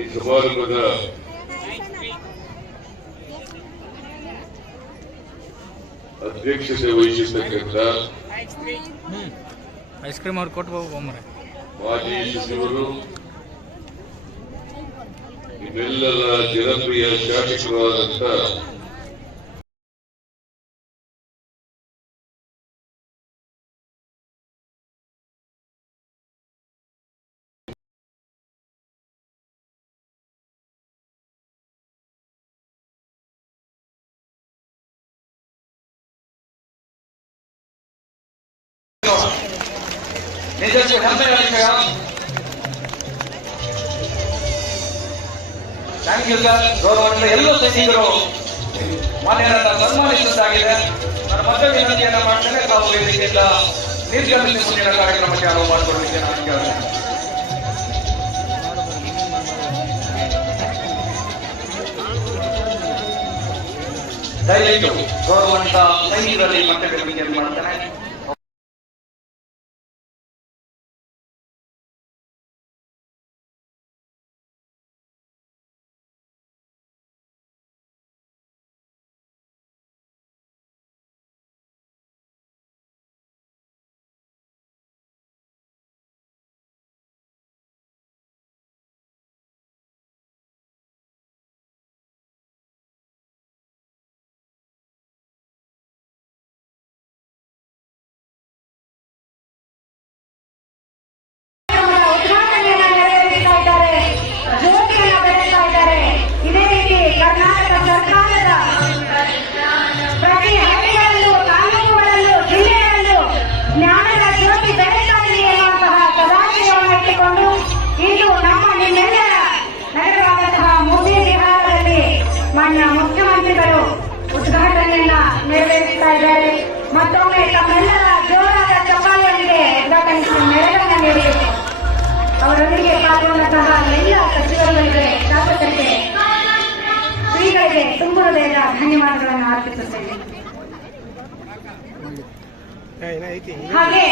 ಈ ಸಮಾರಂಭದ ಅಧ್ಯಕ್ಷತೆ ವಹಿಸಿರ್ತಕ್ಕಂಥ ಐಸ್ ಕ್ರೀಮ್ ಅವ್ರು ಕೊಟ್ಟು ಹೋಗ್ಬಂದ್ರೆ ಮಾಜಿ ಸಚಿವರು, ನಿಮ್ಮೆಲ್ಲರ ಜನಪ್ರಿಯ ಶಾಸಕರಾದಂಥ ನಿಜಕ್ಕೂ ಹೆಮ್ಮೆಯ ವಿಷಯ. Thank you sir. ಗೌರವದ ಎಲ್ಲ ಸೈನಿಕರು ಮಾನ್ಯರನ್ನ ಸನ್ಮಾನಿಸಿದ್ದಾಗಿದೆ. ನಾನು ಮತ್ತೆ ವಿನಂತಿಯನ್ನ ಮಾಡ್ತೇನೆ, ತಾವು ವೇದಿಕೆಯಿಂದ ನಿರ್ಗಮಿಸಿ ಮುಂದಿನ ಕಾರ್ಯಕ್ರಮಕ್ಕೆ ಅನುವು ಮಾಡಿಕೊಡಲಿಕ್ಕೆ ನಾನು ಕೇಳ್ತೇನೆ. ದಯವಿಟ್ಟು ಗೌರವಂತ ಸೈನಿಕರಲ್ಲಿ ಮತ್ತೆ ವಿನಂತಿಯನ್ನು ಮಾಡ್ತೇನೆ. ಮಾನ್ಯ ಮುಖ್ಯಮಂತ್ರಿಗಳು ಉದ್ಘಾಟನೆಯನ್ನ ನೆರವೇರಿಸ್ತಾ ಇದ್ದಾರೆ. ಮತ್ತೊಮ್ಮೆ ತಮ್ಮೆಲ್ಲರ ಜೋರಾದ ಚಪ್ಪಾಳೆಯೊಂದಿಗೆ ಉದ್ಘಾಟನೆಗೆ ಮೆರಗನ್ನ ನೀಡಿ ಅವರೊಂದಿಗೆ ಪಾಲ್ಗೊಂಡಂತಹ ಎಲ್ಲ ಸಚಿವರುಗಳಿಗೆ, ಶಾಸಕರಿಗೆ, ಶ್ರೀಗಳಿಗೆ ತುಂಬು ಹೃದಯದ ಧನ್ಯವಾದಗಳನ್ನು ಅರ್ಪಿಸುತ್ತೇನೆ. ಹಾಗೆ